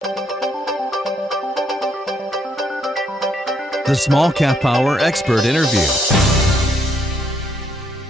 The Small Cap Power Expert Interview.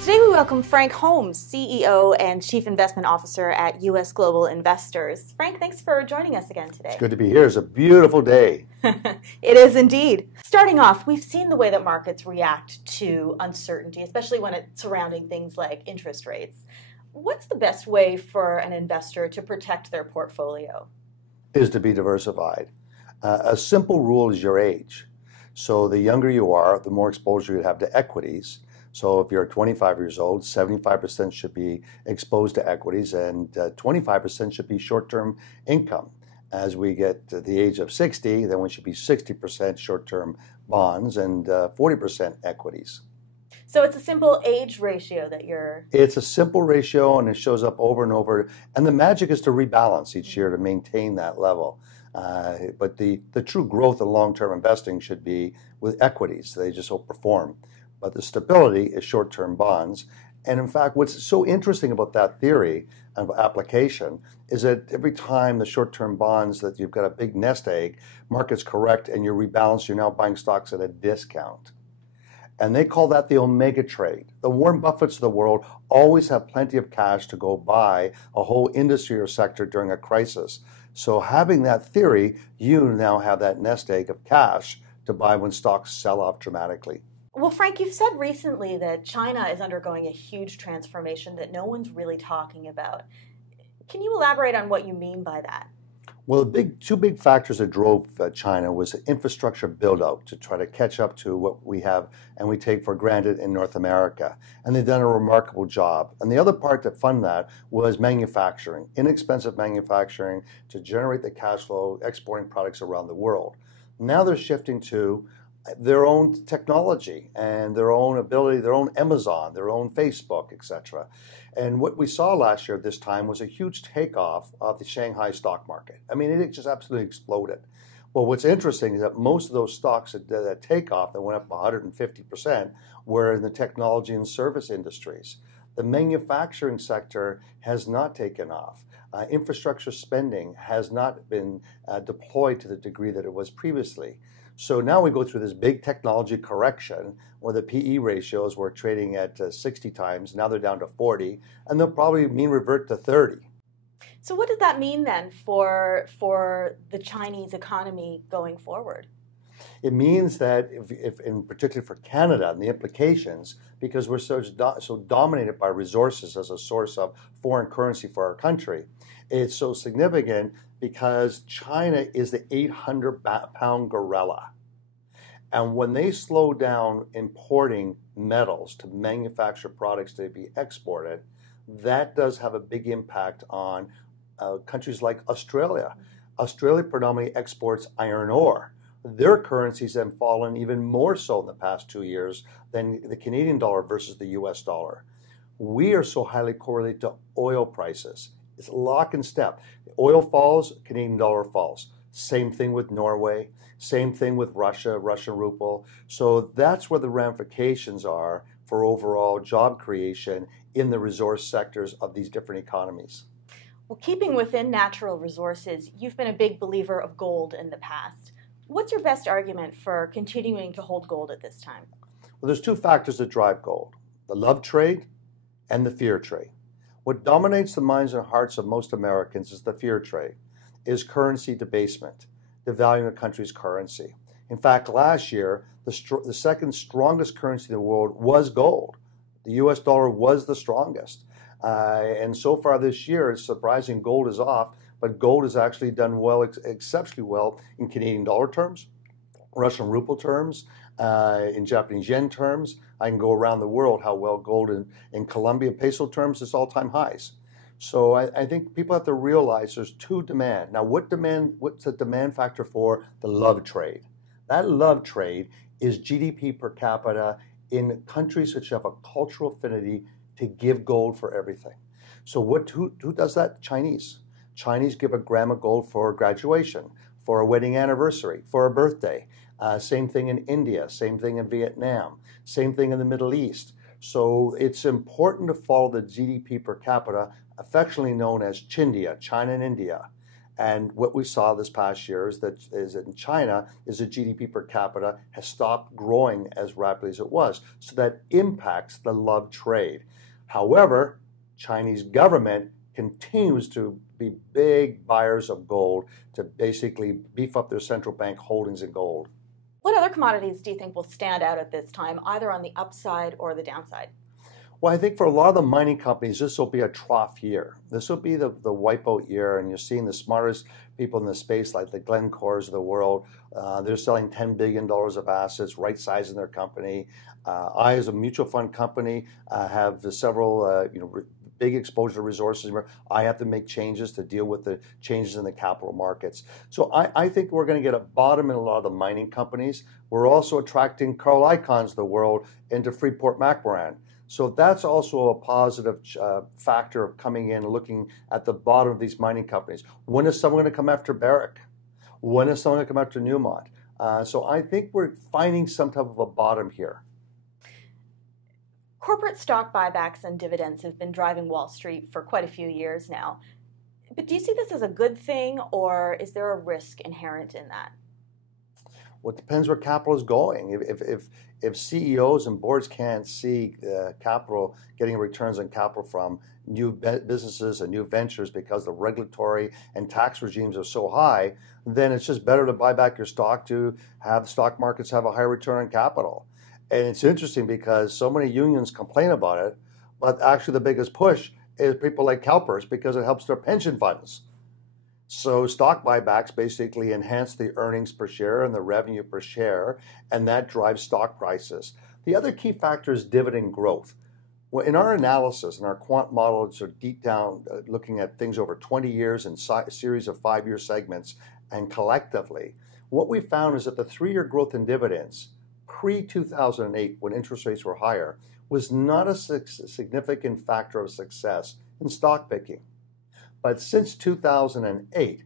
Today we welcome Frank Holmes, CEO and Chief Investment Officer at U.S. Global Investors. Frank, thanks for joining us again today. It's good to be here. It's a beautiful day. It is indeed. Starting off, we've seen the way that markets react to uncertainty, especially when it's surrounding things like interest rates. What's the best way for an investor to protect their portfolio? Is to be diversified. A simple rule is your age. So the younger you are, the more exposure you have to equities. So if you're 25 years old, 75% should be exposed to equities and 25% should be short-term income. As we get to the age of 60, then we should be 60% short-term bonds and 40% equities. So it's a simple age ratio that you're... It's a simple ratio and it shows up over and over. And the magic is to rebalance each year to maintain that level. But the true growth in long-term investing should be with equities. They just outperform. But the stability is short-term bonds. And in fact, what's so interesting about that theory of application is that every time the short-term bonds that you've got a big nest egg, markets correct and you rebalance, you're now buying stocks at a discount. And they call that the omega trade. The Warren Buffetts of the world always have plenty of cash to go buy a whole industry or sector during a crisis. So having that theory, you now have that nest egg of cash to buy when stocks sell off dramatically. Well, Frank, you've said recently that China is undergoing a huge transformation that no one's really talking about. Can you elaborate on what you mean by that? Well, the two big factors that drove China was the infrastructure build-out to try to catch up to what we have and we take for granted in North America. And they've done a remarkable job. And the other part that funded that was manufacturing, inexpensive manufacturing to generate the cash flow, exporting products around the world. Now they're shifting to their own technology and their own ability, their own Amazon, their own Facebook, etc. And what we saw last year at this time was a huge takeoff of the Shanghai stock market. I mean, it just absolutely exploded. Well, what's interesting is that most of those stocks that take off that went up 150% were in the technology and service industries. The manufacturing sector has not taken off. Infrastructure spending has not been deployed to the degree that it was previously. So now we go through this big technology correction where the PE ratios were trading at 60 times. Now they're down to 40, and they'll probably mean revert to 30. So what does that mean then for the Chinese economy going forward? It means that, if in particular for Canada and the implications, because we're so dominated by resources as a source of foreign currency for our country, it's so significant because China is the 800-pound gorilla. And when they slow down importing metals to manufacture products to be exported, that does have a big impact on countries like Australia. Australia predominantly exports iron ore. Their currencies have fallen even more so in the past 2 years than the Canadian dollar versus the US dollar. We are so highly correlated to oil prices. It's lock and step. Oil falls, Canadian dollar falls. Same thing with Norway. Same thing with Russia, Russian ruble. So that's where the ramifications are for overall job creation in the resource sectors of these different economies. Well, keeping within natural resources, you've been a big believer of gold in the past. What's your best argument for continuing to hold gold at this time? Well, there's two factors that drive gold: the love trade and the fear trade. What dominates the minds and hearts of most Americans is the fear trade, is currency debasement, devaluing a country's currency. In fact, last year, the second strongest currency in the world was gold. The US dollar was the strongest. And so far this year, it's surprising gold is off, but gold has actually done well, exceptionally well in Canadian dollar terms, Russian ruble terms, in Japanese yen terms. I can go around the world how well gold in Colombian peso terms is all-time highs. So I think people have to realize there's two demand. Now, what's the demand factor for the love trade? That love trade is GDP per capita in countries which have a cultural affinity to give gold for everything. So who does that? Chinese. Chinese give a gram of gold for graduation, for a wedding anniversary, for a birthday. Same thing in India, same thing in Vietnam, same thing in the Middle East. So it's important to follow the GDP per capita, affectionately known as Chindia, China and India. And what we saw this past year is that in China is the GDP per capita has stopped growing as rapidly as it was. So that impacts the love trade. However, Chinese government continues to be big buyers of gold to basically beef up their central bank holdings in gold. What other commodities do you think will stand out at this time, either on the upside or the downside? Well, I think for a lot of the mining companies, this will be a trough year. This will be the wipeout year, and you're seeing the smartest people in the space, like the Glencores of the world. They're selling $10 billion of assets, right-sizing their company. I, as a mutual fund company, have several big exposure to resources where I have to make changes to deal with the changes in the capital markets. So I think we're going to get a bottom in a lot of the mining companies. We're also attracting Carl Icahns of the world into Freeport-McMoRan. So that's also a positive factor of coming in and looking at the bottom of these mining companies. When is someone going to come after Barrick? When is someone going to come after Newmont? So I think we're finding some type of a bottom here. Corporate stock buybacks and dividends have been driving Wall Street for quite a few years now. But do you see this as a good thing, or is there a risk inherent in that? Well, it depends where capital is going. If CEOs and boards can't see capital, getting returns on capital from new businesses and new ventures because the regulatory and tax regimes are so high, then it's just better to buy back your stock to have the stock markets have a higher return on capital. And it's interesting because so many unions complain about it, but actually the biggest push is people like CalPERS because it helps their pension funds. So stock buybacks basically enhance the earnings per share and the revenue per share, and that drives stock prices. The other key factor is dividend growth. Well, in our analysis, in our quant models are deep down looking at things over 20 years in a series of 5-year segments, and collectively, what we found is that the 3-year growth in dividends pre-2008, when interest rates were higher, was not a significant factor of success in stock picking. But since 2008,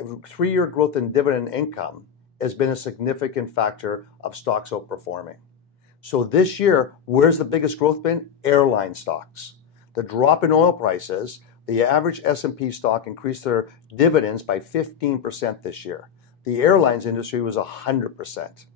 3-year growth in dividend income has been a significant factor of stocks outperforming. So this year, where's the biggest growth been? Airline stocks. The drop in oil prices, the average S&P stock increased their dividends by 15% this year. The airlines industry was 100%.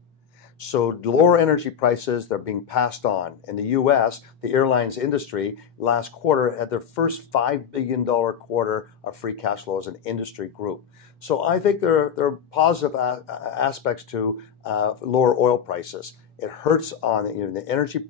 So lower energy prices, they're being passed on. In the U.S., the airlines industry last quarter had their first $5 billion quarter of free cash flow as an industry group. So I think there are positive aspects to lower oil prices. It hurts on the energy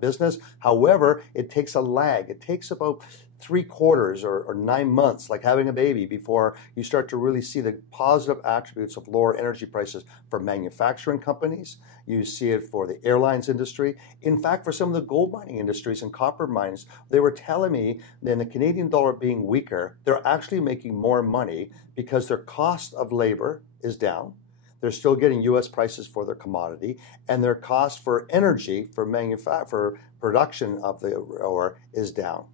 business. However, it takes a lag. It takes about 3 quarters or 9 months, like having a baby, before you start to really see the positive attributes of lower energy prices for manufacturing companies. You see it for the airlines industry. In fact, for some of the gold mining industries and copper mines, they were telling me that the Canadian dollar being weaker, they're actually making more money because their cost of labor is down. They're still getting U.S. prices for their commodity, and their cost for energy for production of the ore is down.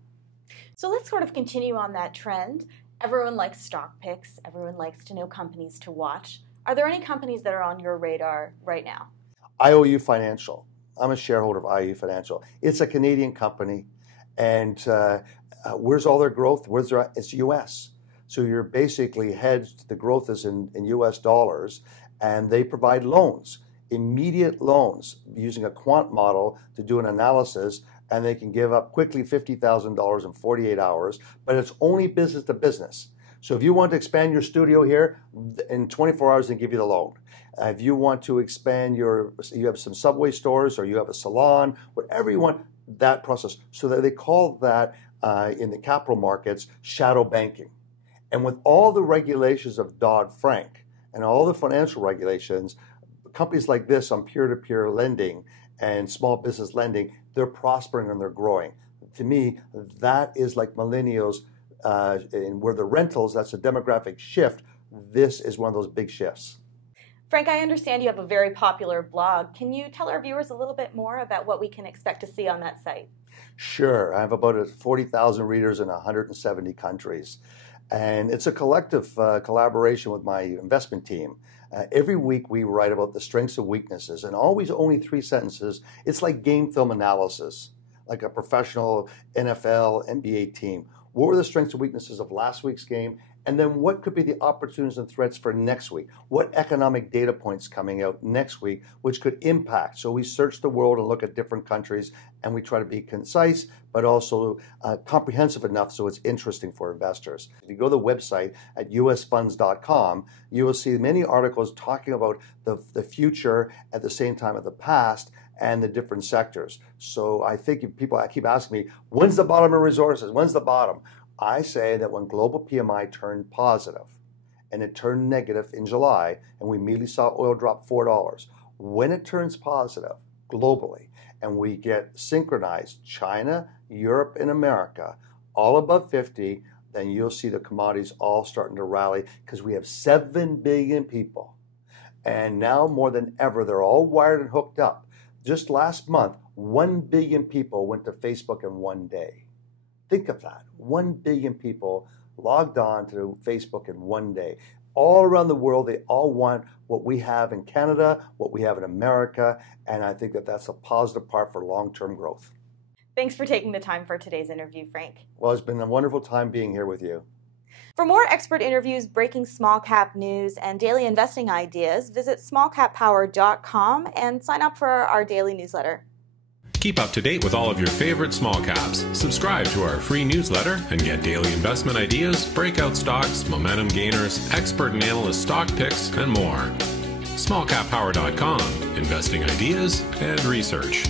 So let's sort of continue on that trend. Everyone likes stock picks. Everyone likes to know companies to watch. Are there any companies that are on your radar right now? IOU Financial. I'm a shareholder of IOU Financial. It's a Canadian company, and where's all their growth? It's U.S. So you're basically hedged. The growth is in U.S. dollars, and they provide loans, immediate loans, using a quant model to do an analysis, and they can give up quickly $50,000 in 48 hours, but it's only business to business. So if you want to expand your studio here, in 24 hours they give you the loan. If you want to expand you have some Subway stores or you have a salon, whatever you want, that process. So that they call that in the capital markets shadow banking. And with all the regulations of Dodd-Frank and all the financial regulations, companies like this on peer-to-peer lending and small business lending, they're prospering and they're growing. To me, that is like millennials, and where the rentals, that's a demographic shift. This is one of those big shifts. Frank, I understand you have a very popular blog. Can you tell our viewers a little bit more about what we can expect to see on that site? Sure. I have about 40,000 readers in 170 countries. And it's a collective collaboration with my investment team. Every week we write about the strengths and weaknesses, and always only 3 sentences. It's like game film analysis, like a professional NFL, NBA team. What were the strengths and weaknesses of last week's game? And then what could be the opportunities and threats for next week? What economic data points coming out next week which could impact? So we search the world and look at different countries, and we try to be concise but also comprehensive enough so it's interesting for investors. If you go to the website at usfunds.com, you will see many articles talking about the future at the same time of the past and the different sectors. So I think if people keep asking me, when's the bottom of resources? When's the bottom? I say that when global PMI turned positive, and it turned negative in July, and we immediately saw oil drop $4, when it turns positive globally, and we get synchronized, China, Europe, and America, all above 50, then you'll see the commodities all starting to rally because we have 7 billion people. And now more than ever, they're all wired and hooked up. Just last month, 1 billion people went to Facebook in one day. Think of that. 1 billion people logged on to Facebook in one day. All around the world, they all want what we have in Canada, what we have in America, and I think that that's a positive part for long-term growth. Thanks for taking the time for today's interview, Frank. Well, it's been a wonderful time being here with you. For more expert interviews, breaking small cap news, and daily investing ideas, visit smallcappower.com and sign up for our daily newsletter. Keep up to date with all of your favorite small caps. Subscribe to our free newsletter and get daily investment ideas, breakout stocks, momentum gainers, expert and analyst stock picks, and more. Smallcappower.com, investing ideas and research.